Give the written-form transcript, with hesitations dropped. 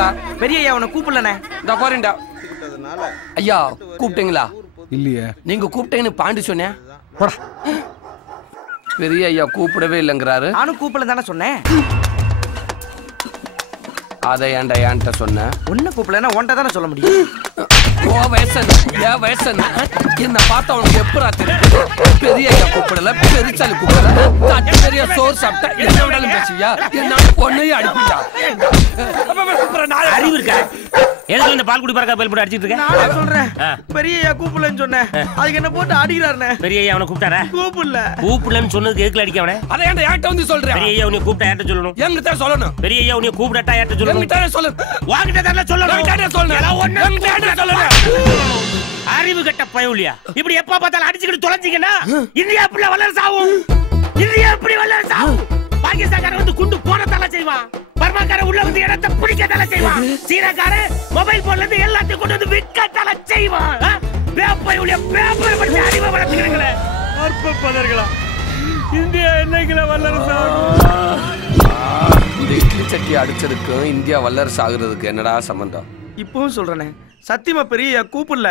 என்னடா பெரிய ஐயா உன்னை கூப்பிடலண்ணே. இந்த பாருண்டா ஐயா கூப்பிட்டீங்களா? இல்லையே. நீங்க கூப்பிட்டேன்னு பாண்டி சொன்னேன். பெரிய ஐயா கூப்பிடவே இல்லைங்கிறாரு. நானும் கூப்பிடல தானே சொன்னேன். அதை ஏன்டா ஏன்ட்ட சொன்ன? ஒன்ன கூப்பிடலன்னா ஒன்ட்ட தானே சொல்ல முடியும். ஓ வயசன் ஏன் வயசன் என்ன பார்த்தா உனக்கு எப்படா தெரியும்? பெரிய ஐயா கூப்பிடல, பெருச்சாலி கூப்பிடல, தட்டு பெரிய சோறு சாப்பிட்டா என்ன விடாலும் பேசுவியா? என்ன பொண்ணையும் அடிப்பீங்க. அறிவு இருக்கா? எதுக்கு இந்த பால் குடி பறக்க பயில் போட்டு அடிச்சிட்டு இருக்க? நான் சொல்றேன் பெரிய ஐயா கூப்பிடலன்னு சொன்னேன். அதுக்கு என்ன போட்டு அடிக்கிறாருண்ணே. பெரிய ஐயா அவனை கூப்பிட்டாரா? கூப்பிடலன்னு சொன்னதுக்கு எதுக்கு அடிக்க அவனை? அதை ஏன்டா என்கிட்ட வந்து சொல்றேன்? பெரிய ஐயா உன்னை கூப்பிட்டா யார்ட்ட சொல்லணும்? என்கிட்ட சொல்லணும். பெரிய ஐயா உன்னை கூப்பிடட்டா யார்ட்ட சொல்லணும்? என்கிட்ட சொல்லணும். வாங்கிட்ட தான சொல்லணும். என்கிட்ட சொல்லணும். என்கிட்ட சொல்லணும். அறிவு கட்ட பயவுலியா இப்படி எப்ப பார்த்தாலும் அடிச்சுக்கிட்டு தொலைஞ்சிங்கன்னா இந்தியா எப்படி வல்லரசு ஆகும்? இந்தியா எப்படி வல்லரசு ஆகும்? பாகிஸ்தான்காரன் வந்து குண்டு போன தலை செய்வான். பர்மாக்காரன் உள்ள வந்து இடத்தை பிடிக்க தலை செய்வான். சீனாக்காரன் மொபைல் போன்ல இருந்து எல்லாத்தையும் கொண்டு வந்து விற்க தலை செய்வான். பயவுலியா பேப்பர் படிச்சு அறிவை வளர்த்துக்கிறீங்களே. அற்ப பதர்களா இந்தியா என்னைக்குல வல்லரசு ஆகும்? இந்த இட்லி சட்டி அடிச்சதுக்கும் இந்தியா வல்லரசு ஆகுறதுக்கு என்னடா சம்பந்தம்? இப்பவும் சொல்றேனே சத்தியமா பெரிய ஐயா கூப்பிடல.